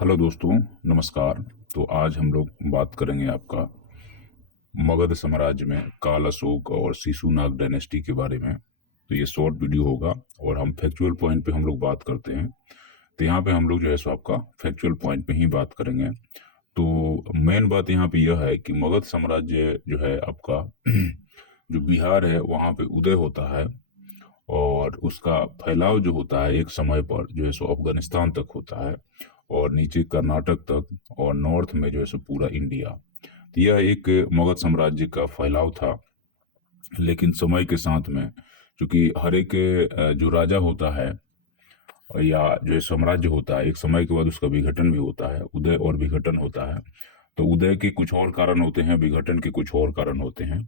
Hello दोस्तों, नमस्कार। तो आज हम लोग बात करेंगे आपका मगध साम्राज्य में काल अशोक और शिशुनाग डायनेस्टी के बारे में। तो ये शॉर्ट वीडियो होगा और हम फैक्चुअल पॉइंट पे हम लोग बात करते हैं। तो यहाँ पे हम लोग जो है सो आपका फैक्चुअल पॉइंट पे ही बात करेंगे। तो मेन बात यहाँ पे यह है कि मगध साम्राज्य जो है आपका जो बिहार है वहाँ पे उदय होता है और उसका फैलाव जो होता है एक समय पर जो है सो अफगानिस्तान तक होता है और नीचे कर्नाटक तक और नॉर्थ में जो है सो पूरा इंडिया। तो यह एक मगध साम्राज्य का फैलाव था। लेकिन समय के साथ में क्योंकि हर एक जो राजा होता है या जो साम्राज्य होता है एक समय के बाद उसका विघटन भी होता है, उदय और विघटन होता है। तो उदय के कुछ और कारण होते हैं, विघटन के कुछ और कारण होते हैं।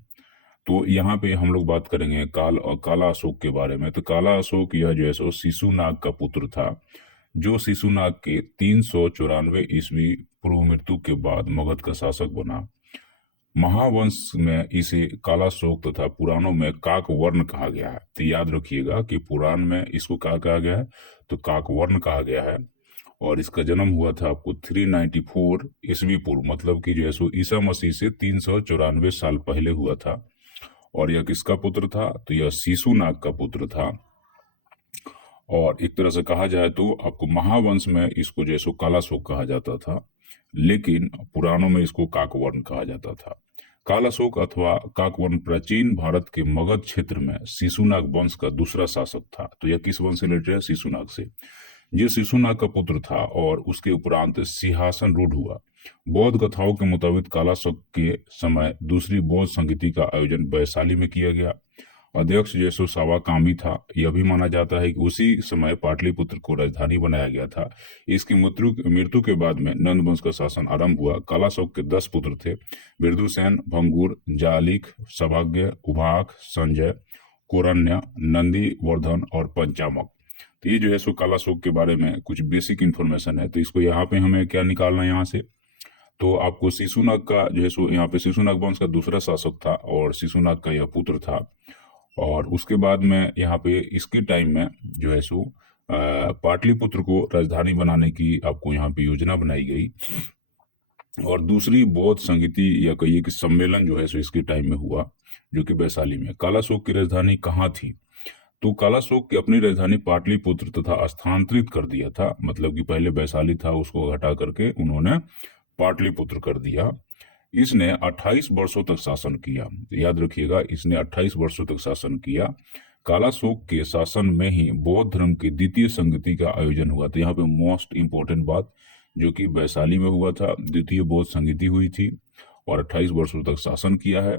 तो यहाँ पे हम लोग बात करेंगे काल और काला अशोक के बारे में। तो काला अशोक यह जो है सो शिशुनाग का पुत्र था, जो शिशुनाग के 394 ईस्वी पूर्व मृत्यु के बाद मगध का शासक बना। महावंश में इसे कालाशोक तथा पुराणों में काकवर्ण कहा गया है। तो याद रखिएगा कि पुराण में इसको क्या कहा गया है, तो काकवर्ण कहा गया है। और इसका जन्म हुआ था आपको 394 ईस्वी पूर्व, मतलब कि जो है सो ईसा मसीह से 394 साल पहले हुआ था। और यह किसका पुत्र था, तो यह शिशुनाग का पुत्र था। और एक तरह से कहा जाए तो आपको महावंश में इसको जैसो कालाशोक कहा जाता था, लेकिन पुराणों में इसको काकवर्ण कहा जाता था। कालाशोक अथवा काकवर्ण प्राचीन भारत के मगध क्षेत्र में शिशुनाग वंश का दूसरा शासक था। तो यह किस वंश से रिलेटेड है, शिशुनाग से। ये शिशुनाग का पुत्र था और उसके उपरांत सिंहासन रूढ़ हुआ। बौद्ध कथाओं के मुताबिक कालाशोक के समय दूसरी बौद्ध संगीति का आयोजन वैशाली में किया गया। अध्यक्ष जैसो सावा कामी था। यह भी माना जाता है कि उसी समय पाटलिपुत्र को राजधानी बनाया गया था। इसकी मृत्यु मृत्यु के बाद में नंद वंश का शासन आरंभ हुआ। कालाशोक के 10 पुत्र थे, बिरदुसेन, भंगुर, जालिक, सभाग्य, उभाक, संजय, कोरण्य, नंदी वर्धन और पंचामक। तो ये जो है सो कालाशोक के बारे में कुछ बेसिक इंफॉर्मेशन है। तो इसको यहाँ पे हमें क्या निकालना है यहाँ से, तो आपको शिशुनाग का जो है सो यहाँ पे शिशुनाग वंश का दूसरा शासक था और शिशुनाग का यह पुत्र था। और उसके बाद में यहाँ पे इसके टाइम में जो है सो पाटलिपुत्र को राजधानी बनाने की आपको यहाँ पे योजना बनाई गई। और दूसरी बौद्ध संगीति या कहिए कि सम्मेलन जो है सो इसके टाइम में हुआ, जो कि वैशाली में। कालाशोक की राजधानी कहाँ थी, तो कालाशोक की अपनी राजधानी पाटलिपुत्र तथा स्थानांतरित कर दिया था। मतलब कि पहले वैशाली था, उसको हटा करके उन्होंने पाटलिपुत्र कर दिया। इसने 28 वर्षों तक शासन किया। याद रखिएगा, इसने 28 वर्षों तक शासन किया। कालाशोक के शासन में ही बौद्ध धर्म की द्वितीय संगति का आयोजन हुआ। तो यहाँ पे मोस्ट इंपोर्टेंट बात, जो कि वैशाली में हुआ था, द्वितीय बौद्ध संगति हुई थी और 28 वर्षों तक शासन किया है।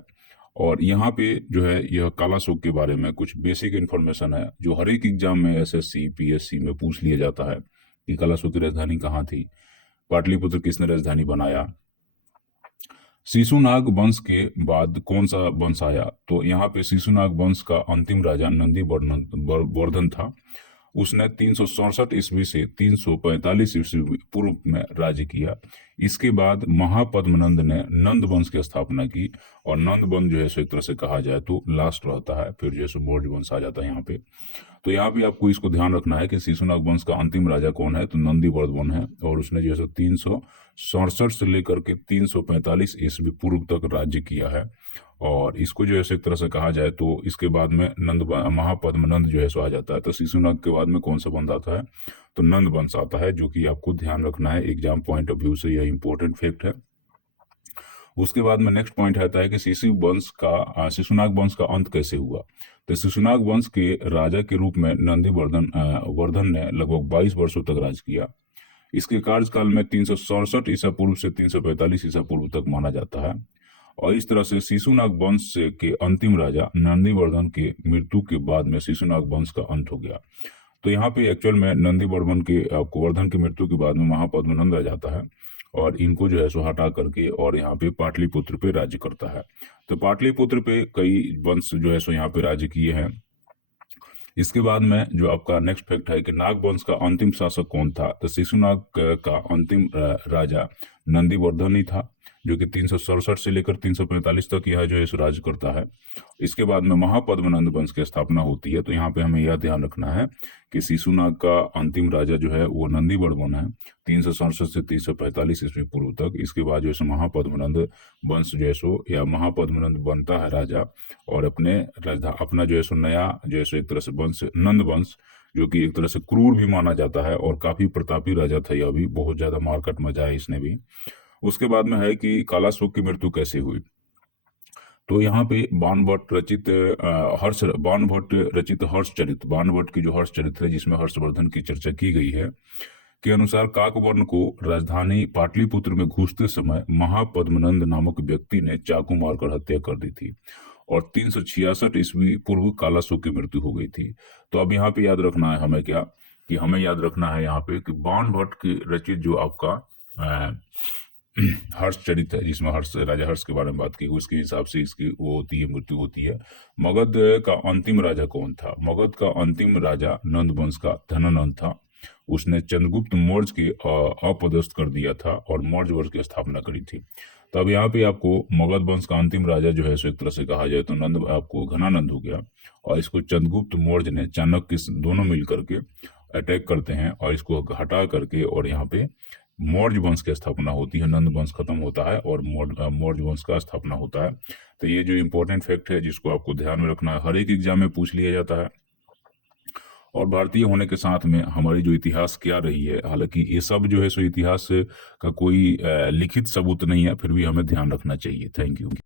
और यहाँ पे जो है यह कालाशोक के बारे में कुछ बेसिक इन्फॉर्मेशन है जो हर एक एग्जाम में एसएससी पीएससी में पूछ लिया जाता है कि कालाशोक की राजधानी कहाँ थी, पाटलिपुत्र किसने राजधानी बनाया, शिशुनाग वंश के बाद कौन सा वंश आया। तो यहाँ पे शिशुनाग वंश का अंतिम राजा नंदी वर्धन था। उसने 367 ईस्वी से 345 ईस्वी पूर्व में राज्य किया। इसके बाद महापद्मनंद ने नंद वंश की स्थापना की और नंद वंश जो है सो एक तरह से कहा जाए तो लास्ट रहता है, फिर जो है सो मौर्य वंश आ जाता है यहाँ पे। तो यहाँ पे आपको इसको ध्यान रखना है कि शिशुनाग वंश का अंतिम राजा कौन है, तो नंदी वर्धन है। और उसने जो है 367 से लेकर के 345 ईस्वी पूर्व तक राज्य किया है। और इसको जो है एक तरह से कहा जाए तो इसके बाद में नंद महापद्मनंद जो है सो आ जाता है। तो शिशुनाग के बाद में कौन सा वंश आता है, तो नंद वंश आता है, जो कि आपको ध्यान रखना है एग्जाम पॉइंट ऑफ व्यू से, यह इंपॉर्टेंट फैक्ट है। उसके बाद में नेक्स्ट पॉइंट आता है कि शिशुनाग वंश का अंत कैसे हुआ। तो शिशुनाग वंश के राजा के रूप में नंदी वर्धन ने लगभग 22 वर्षों तक राज किया। इसके कार्यकाल में 367 ईसा पूर्व से 345 ईसा पूर्व तक माना जाता है। और इस तरह से शिशुनाग वंश के अंतिम राजा नंदीवर्धन के मृत्यु के बाद में शिशुनाग वंश का अंत हो गया। तो यहाँ पे एक्चुअल में नंदीवर्धन के वर्धन की मृत्यु के बाद में महापद्मनंद आ जाता है और इनको जो है सो हटा करके और यहाँ पे पाटलिपुत्र पे राज्य करता है। तो पाटलिपुत्र पे कई वंश जो है सो यहाँ पे राज्य किए हैं। इसके बाद में जो आपका नेक्स्ट फैक्ट है कि नाग वंश का अंतिम शासक कौन था, तो शिशुनाग का अंतिम राजा नंदीवर्धन ही था, जो कि 367 से लेकर 345 तक यह जो है सो राज करता है। इसके बाद में महापद्मनंद वंश की स्थापना होती है। तो यहाँ पे हमें यह ध्यान रखना है कि शिशुनाग का अंतिम राजा जो है वो नंदीवर्धन है, 367 से 345 ईस्वी पूर्व तक। इसके बाद जो है महापद्मनंद वंश जो है सो या महापद्मनंद बनता है राजा, और अपना जो है सो नया जो है सो एक तरह से वंश नंद वंश, जो कि एक तरह से क्रूर भी माना जाता है और काफी प्रतापी राजा था। यह भी बहुत ज्यादा मारकट मचा है इसने भी। उसके बाद में है कि कालाशोक की मृत्यु कैसे हुई। तो यहाँ पे बाणभट्ट रचित हर्षचरित, बाणभट्ट की जो हर्षचरित्र है जिसमें हर्षवर्धन की चर्चा की गई है, के अनुसार काकवर्ण को राजधानी पाटलिपुत्र में घुसते समय महापद्मनंद नामक व्यक्ति ने चाकू मारकर हत्या कर दी थी, और 366 ईस्वी पूर्व कालाशोक की मृत्यु हो गई थी। तो अब यहाँ पे याद रखना है हमें क्या, कि हमें याद रखना है यहाँ पे कि बाणभट्ट की रचित जो आपका हर्ष चरित है, जिसमें राजा हर्ष के बारे में बात की, उसके हिसाब से इसकी वो होती है, मृत्यु होती है। मगध का अंतिम राजा कौन था? मगध का अंतिम राजा नंद वंश का धनानंद था। उसने चंद्रगुप्त मौर्य के अपदस्थ कर दिया था और मौर्य वंश की स्थापना करी थी। तो अब यहाँ पे आपको मगध वंश का अंतिम राजा जो है सो एक तरह से कहा जाए तो नंद आपको घनानंद हो गया, और इसको चंद्रगुप्त मौर्य ने चाणक्य दोनों मिल करके अटैक करते हैं और इसको हटा करके, और यहाँ पे मौर्य वंश की स्थापना होती है। नंद वंश खत्म होता है और मौर्य वंश का स्थापना होता है। तो ये जो इंपॉर्टेंट फैक्ट है जिसको आपको ध्यान में रखना है, हर एक एग्जाम में पूछ लिया जाता है। और भारतीय होने के साथ में हमारी जो इतिहास क्या रही है, हालांकि ये सब जो है सो इतिहास का कोई लिखित सबूत नहीं है, फिर भी हमें ध्यान रखना चाहिए। Thank you.